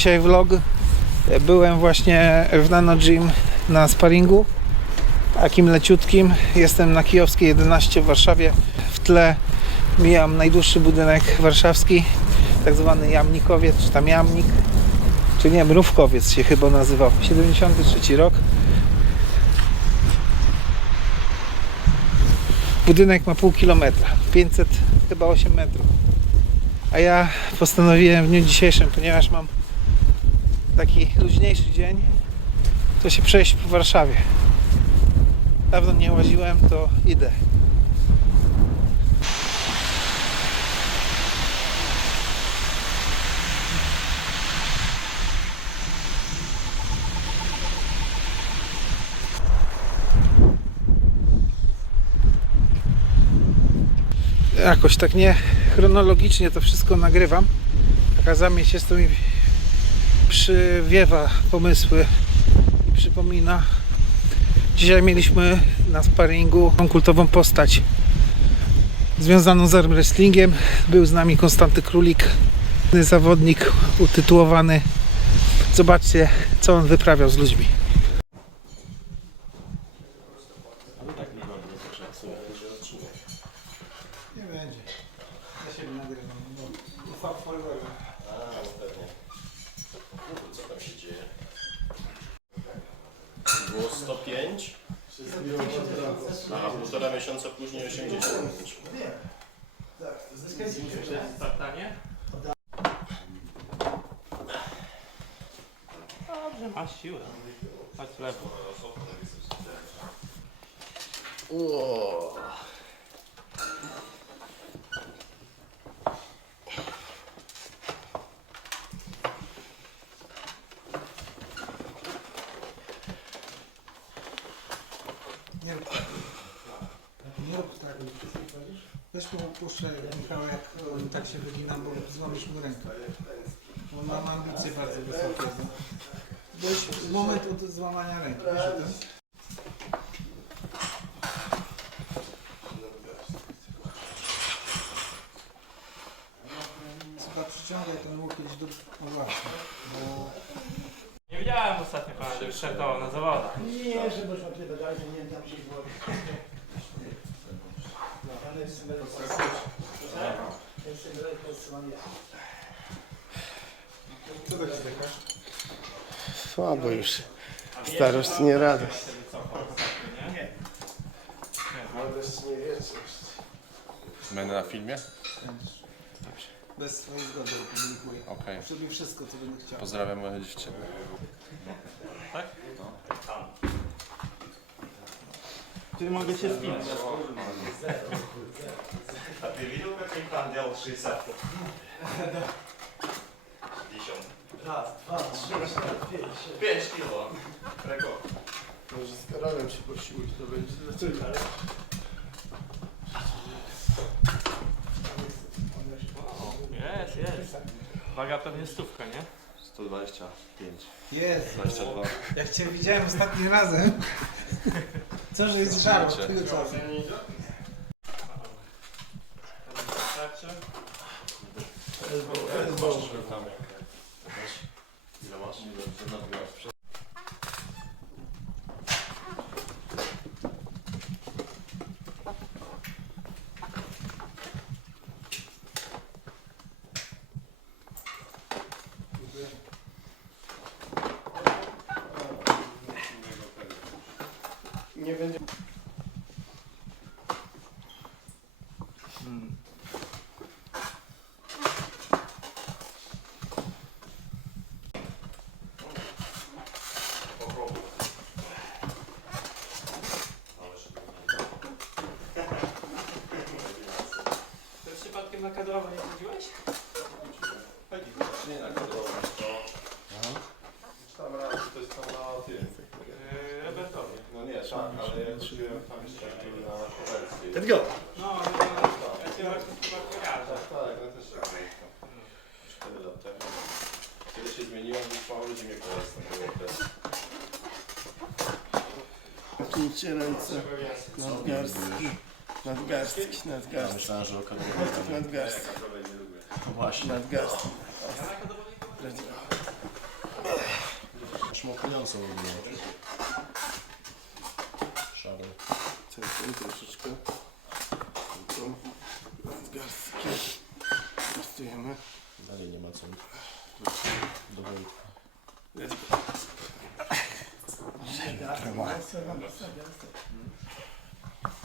Dzisiaj vlog. Byłem właśnie w Nano Gym na sparingu. Takim leciutkim. Jestem na Kijowskiej 11 w Warszawie. W tle mijam najdłuższy budynek warszawski, tak zwany Jamnikowiec, czy tam Jamnik, czy nie, Mrówkowiec się chyba nazywał. 73 rok. Budynek ma pół kilometra, 500 chyba 8 metrów. A ja postanowiłem w dniu dzisiejszym, ponieważ mam taki luźniejszy dzień, to się przejść po Warszawie. Dawno nie łaziłem, to idę. Jakoś tak nie chronologicznie to wszystko nagrywam. Taka zamieć jest to mi przywiewa pomysły i przypomina. Dzisiaj mieliśmy na sparingu tą kultową postać związaną z arm wrestlingiem. Był z nami Konstanty Królik, zawodnik utytułowany. Zobaczcie, co on wyprawiał z ludźmi. Nie będzie. Ja siebie nagrywam. Fuck forever. Co tam się dzieje? Było 105, a miesiąca później 85. Startanie? Dobrze, masz siłę. Chodź w lewo. Nie rób tak. Nie rób tak. Weź mu puszczę Michał, jak on tak się wygina, bo złamiesz mu rękę. Bo mam ambicje bardzo wysokie. Bo już moment od złamania ręki. Wiesz o tym? Chyba przyciągaj ten łokieć do... No właśnie. Bo Nie widziałem ostatnio pana, że startował na zawodach. Nie, że można tyle dać, że nie tam się było. Ale jest symbol Jest symbol podtrzymania. co tak się? Słabo już. Starość nie radość. Radość nie wieczność. Będę na filmie? Bez swojej zgody publikuję. Okej. Zrobię wszystko, co będę chciał. Pozdrawiam moje dziewczyny. Czyli mogę się spinać. А ты видел, как Ильхан делал 60 Десяток. Raz, dwa, trzy, cztery, pięć, sześć. 5 кило. Rekord. Może z Karolem się posiłuć, to będzie zaczynać. Jest, jest. Waga pewnie stówka, nie? 125. Jest. 22. Jak Cię widziałem ostatnim razem, co że jest żarł od tego czasu. Wystarczy. Ile masz? Nie będzie. To przypadkiem na kadrowo nie chodziłeś? Nie, na kadrowo. Tam raz, to jest tam na tym. Yy, Robertowi. No nie, tak, ale ja chodziłem tam jeszcze na konwersji. Let's go! No, no, no. Ja cię właśnie chyba kojarzę. Tak, tak, ja też się pamiętam. 4 lat temu. Kiedy się zmieniłem, już mało ludzi mnie kojarzy z tego okresu. Napnijcie ręce. Nadgarstki. Nadgarstki, Ja nadgarstki. myślałem, że okazuje Nadgarstki. Właśnie. Nadgarstki. Ja na kadrowo nie chodziłem. szmokującą robię. Szary. Centrum troszeczkę. Centrum. Garstki. Testujemy. Dalej nie ma co. Do Wojtka.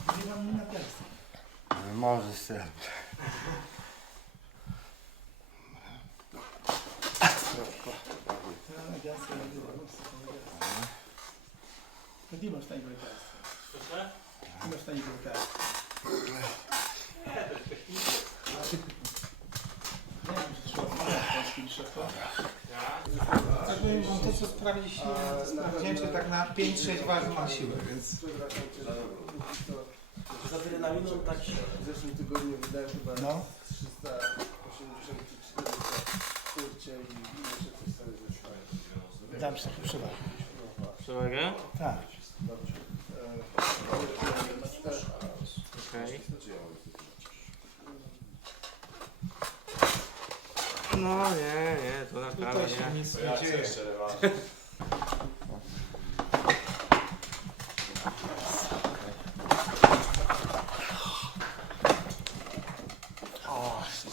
Nie mam na testy. Może się. Na gwiazdkę nie było. To ty masz tańego powiem wam to, co sprawdziliśmy, sprawdziłem, czy tak na 5-6 waży ma siłę, więc Za tyle na minutę tak w zeszłym tygodniu wydałem chyba no. 380 czy 400 kurcie i jeszcze coś sobie zeszło. Dam się przewagę. Przewagę? Tak. Okej. No nie, nie, to naprawdę się nie. nic nie dzieje.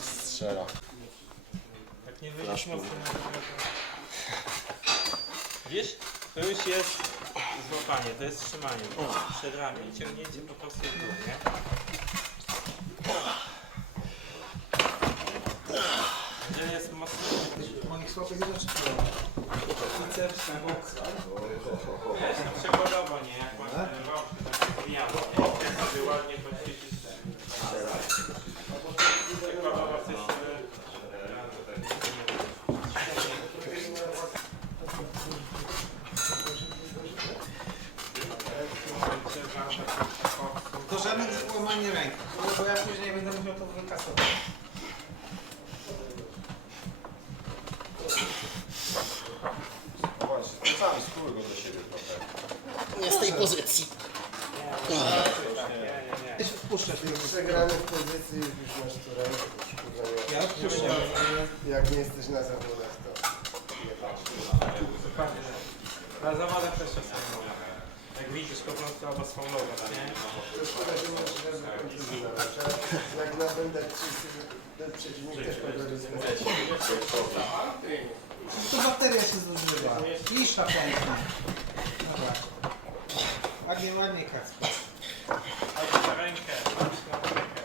Strzela. Jak nie wyjdziesz mocno na górę, to... Widzisz? To już jest złapanie, to jest trzymanie. Przed ramię i ciągnięcie po prostu w dół, nie? Jeżeli jest mocno... Moich słabych rzeczy. Biceps na bok. Wiesz, no przykładowo, nie? Jak masz ten rąk, to tak zwijamy, nie? Chcesz sobie ładnie poćwiczyć ten... Przykładowo chcesz sobie... To żadne złamanie ręki, bo ja później będę musiał to wykasować. Właśnie, czasami spróbuj go do siebie trochę. Nie z tej pozycji. Ja się wpuszczę. Przegrany w pozycji już masz tu rękę. kurwa, nie. Ja. Jak nie jesteś na zawodach, to nie patrz. Na zawodach też czasami mogę. Jak widzisz po prostu albo swą nogę, nie? Ręce. Jak na będę przeciwnik też. To bateria się zużywa. I szafranka. Dobra. Ładnie, ładnie Kacper. Albo na rękę, patrz na rękę.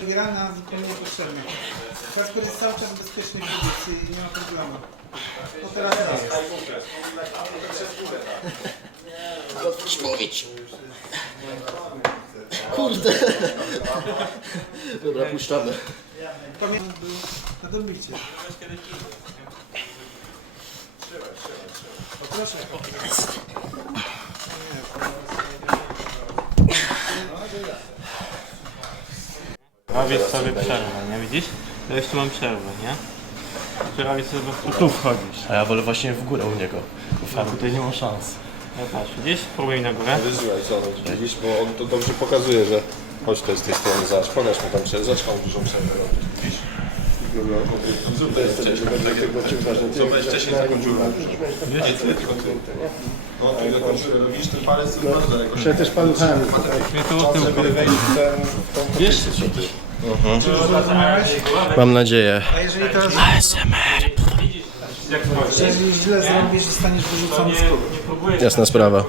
Grana zupełnie niepotrzebna. Kacper jest cały czas bezpieczny w pozycji nie ma problemu. To teraz nie jest. Mówić! Kurde! Dobra, puszczamy. Pamiętam, był na dobicie. O, proszę. Robisz sobie przerwę, nie widzisz? To jeszcze mam przerwę, nie? Ty sobie po prostu tu wchodzisz. A ja wolę właśnie w górę u niego. A tutaj nie ma szans. No patrz, widzisz? Próbuj na górę. Wyzywaj co on widzisz, bo on to dobrze pokazuje, że chodź to z tej strony, zobacz, pokaż mu tam przerwę, zobacz, dużą przerwę robić, widzisz? To jeszcze, zobacz, wcześniej taką dziurę. No, tu zakończyłem, widzisz, ten palec to bardzo daleko. Ja też paluchami. Mnie w w zrozumiałeś? Mam nadzieję. A jeżeli jak wchodzisz, jeżeli źle zrobisz, zostaniesz to wyrzucony nie, z klubu. Jasna na sprawa.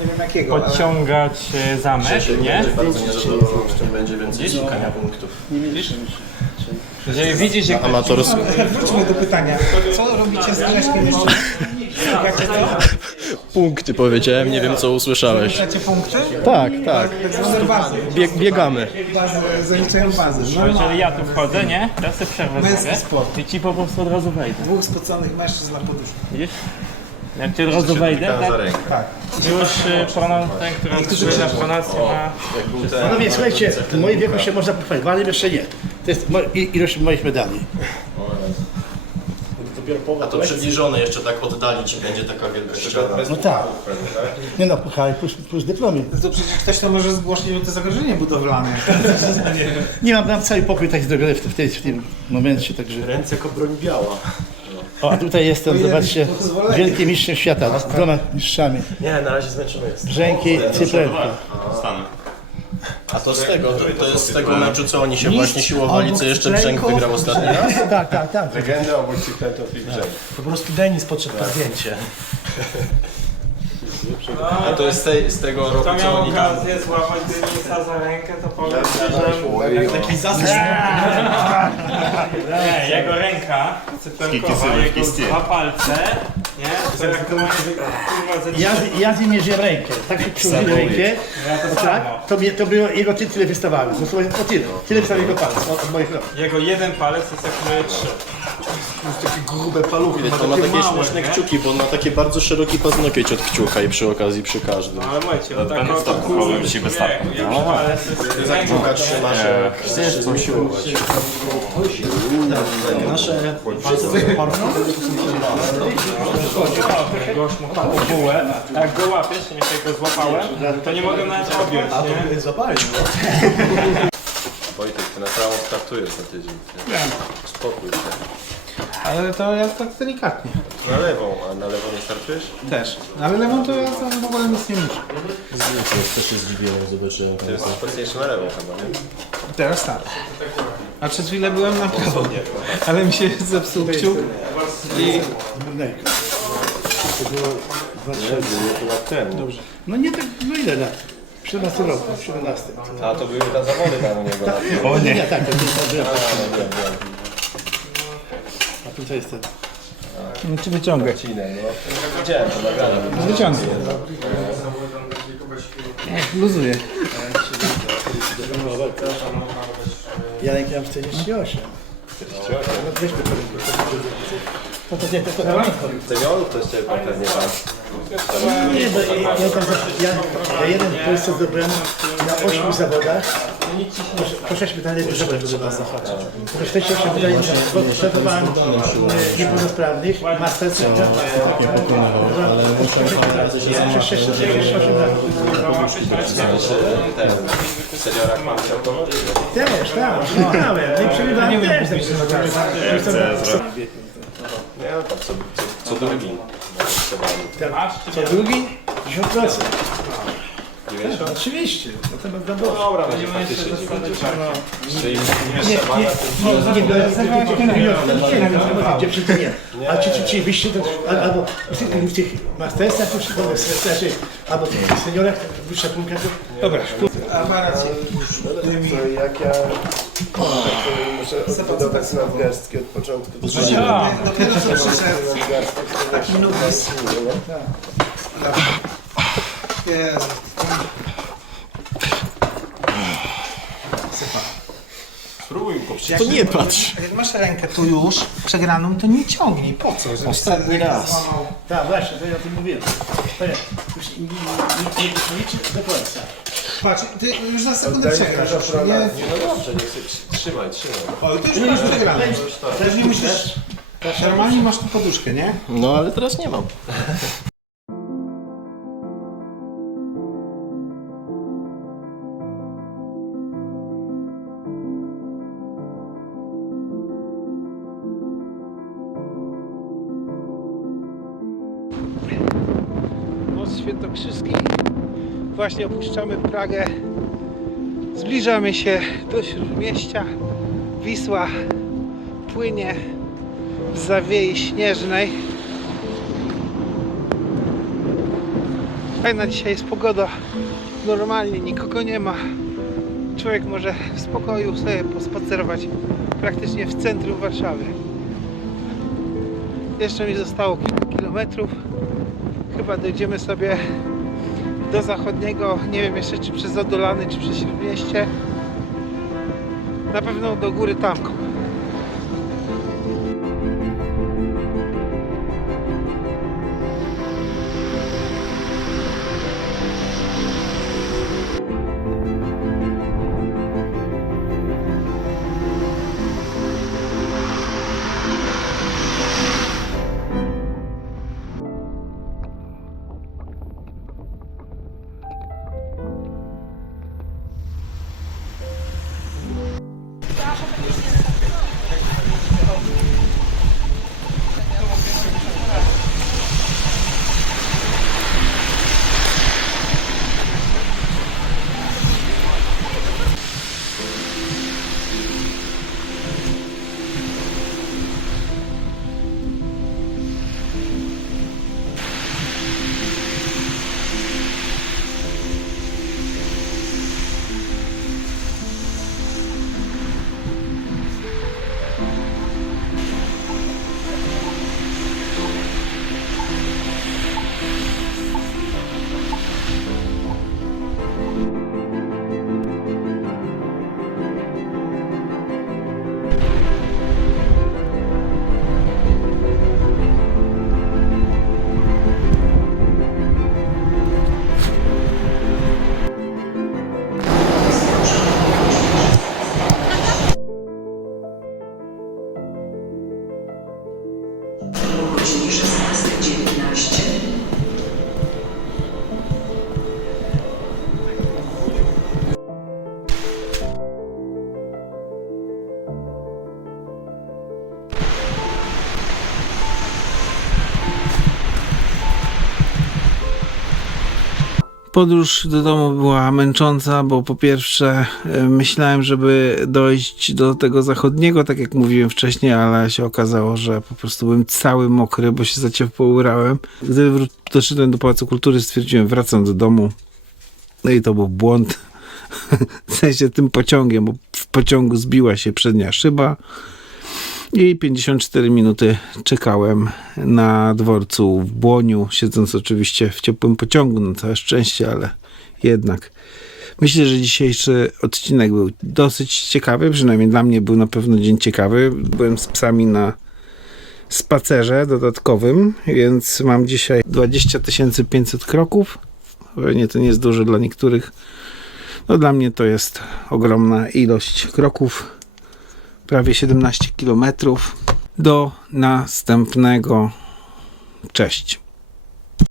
Nie wiem jakiego, podciągać e, zamek, nie? Bardzo niezadowolony, że będzie więcej szukania punktów. Jeżeli widzisz, jak Amatorsko. Ale wróćmy do pytania. Co robicie z Leszkiem jeszcze? Jakie to? Punkty powiedziałem, nie wiem co usłyszałeś. Macie punkty? Tak, tak. Tak zwane bazy. Bieg, biegamy. Bazy, zaliczają bazy. Jeżeli Normalnie. ja tu wchodzę, nie? Teraz sobie przerwę Męski zrobię sport. i ci po prostu od razu wejdę. Dwóch spoconych mężczyzn na poduszku. Widzisz? Jak ci od razu wejdę, tak? Tak. Już y, ten, który decyduje na pronację ma... Panowie, słuchajcie, w moim wieku się można pochwalić, w moim jeszcze nie. To jest mo- i- ilość moich medali. Dopiero połowa A to kolekcji. przybliżone jeszcze tak oddalić będzie taka wielka ściana. No tak. Nie no, puchary plus, plus dyplomie. To przecież ktoś to może zgłosić o to zagrożenie budowlane. Nie mam, mam cały pokój taki zrobiony w, w, tej, w tym momencie, także... Ręce jako broń biała. O, a tutaj jestem, zobaczcie, pozwolenie. wielkim mistrzem świata, z dwoma mistrzami. Nie, na razie zmęczony jest. Brzęki, cyprenki. Stanę. A to z tego, to jest z tego meczu, co oni się właśnie siłowali, co jeszcze Brzęk wygrał ostatni raz? Tak, tak, tak. Legenda obok cyklentów i brzeg. Po prostu Denis podszedł po zdjęcie. A to jest z, tej, z tego roku, Kto co miał oni tam... okazję złapać Denisa za rękę, to powiem ci, że... Taki zastrzyk. Nie, jego ręka cyferkowa, jego dwa palce, nie? To jak to kurwa ze Ja, z- ja z nim mierzyłem rękę, tak się przyłożyłem rękę, Ja to samo. tak, to, mnie, to było, jego ty, tyle wystawały, dosłownie o tyle, tyle wystawił jego palec od, od moich rąk. Jego jeden palec jest jak moje trzy. Grube paluchy. To ma takie śmieszne kciuki, bo on ma takie bardzo szeroki paznokieć od kciuka i przy okazji przy każdym. Ale mówicie, no tak oto kurwa ci wystarczy. Jego palec jest ręką. Kciuka trzyma się, chcesz coś siłować. Nasze Gość mu taką bułę, a jak go łapiesz, nie jak go złapałem, to nie mogę nawet objąć, nie? go. Wojtek, ty na prawą startujesz na tydzień. nie? Spokój się. Ale to ja tak delikatnie. Na lewą, a na lewą nie startujesz? Też. Ale lewą to ja tam w ogóle nic nie muszę. Też się zdziwiłem, zobaczyłem. Ty jesteś mocniejszy na lewą chyba, nie? Teraz tak. A przez chwilę byłem na prawo. Ale mi się zepsuł kciuk. I Brunejko. Nie, to lat temu. Dobrze. No nie tak, no ile lat? W 17 roku, w 17. A to były te zawody tam u niego. na- O nie, tak, to jest byłem. A tutaj jestem. czy wyciągać? Cinę, no. Widziałem to nagrane. Wyciągaj. Luzuję. Ja rękę mam 48. 48? No weźmy to. To to nie, to to. Seniorów to jeszcze pewnie tam. Nie, bo ja, ja, tam, za- ja, ja jeden w Polsce zdobyłem na 8 zawodach. Proszę, proszę się pytanie, że zawód żeby was zahaczyć. 48 wydaje mi się, bo startowałem e, niepełnosprawnych, masterce. Nie pokonywał, ale muszę 6 lat. Ten seniorak mam chciał Też, tak, przewidywałem. Nie przewidywałem też. tak się. Nie, tam co, co, co drugi. Czy Co drugi? 10%. Oczywiście, no to będę było. Dobra, nie? Nie jeszcze zastanowić. Czyli Nie, nie, nie, nie, nie, nie, nie. A czy, czy, czy wyście to, albo w tych, w tych mastersach, znaczy, albo w tych seniorach, wyższa półka, to Dobra. Aparat To jak ja muszę odbudować nadgarstki od początku do Dopiero co przyszedł. nadgarstek, to właśnie Minus. Jezu. Spróbuj go Jak- To nie patrz. Jak masz rękę tu już przegraną, to nie ciągnij. Po co? Ostatni tak raz. złamał? Tak, właśnie, to ja o tym mówiłem. To nie, już nie, nie, nie, nie liczy do końca. Patrz, ty już za sekundę przegrasz. Nie, No dobrze, nie chcę. Trzymaj, trzymaj. o, ty już masz przegraną. Też nie musisz... Normalnie masz tu poduszkę, nie? No ale teraz nie mam. Właśnie opuszczamy Pragę. Zbliżamy się do Śródmieścia. Wisła płynie w zawiei śnieżnej. Fajna dzisiaj jest pogoda. Normalnie nikogo nie ma. Człowiek może w spokoju sobie pospacerować praktycznie w centrum Warszawy. Jeszcze mi zostało kilka kilometrów. Chyba dojdziemy sobie do zachodniego, nie wiem jeszcze czy przez Odolany, czy przez Śródmieście. Na pewno do góry Tamką. Podróż do domu była męcząca, bo po pierwsze e, myślałem, żeby dojść do tego zachodniego, tak jak mówiłem wcześniej, ale się okazało, że po prostu byłem cały mokry, bo się za ciepło urałem. Gdy doszedłem do Pałacu Kultury, stwierdziłem, wracam do domu. No i to był błąd. w sensie tym pociągiem, bo w pociągu zbiła się przednia szyba. I 54 minuty czekałem na dworcu w Błoniu, siedząc oczywiście w ciepłym pociągu, na całe szczęście, ale jednak. Myślę, że dzisiejszy odcinek był dosyć ciekawy, przynajmniej dla mnie był na pewno dzień ciekawy. Byłem z psami na spacerze dodatkowym, więc mam dzisiaj 20 500 kroków. Pewnie to nie jest dużo dla niektórych. No dla mnie to jest ogromna ilość kroków prawie 17 km. Do następnego. Cześć.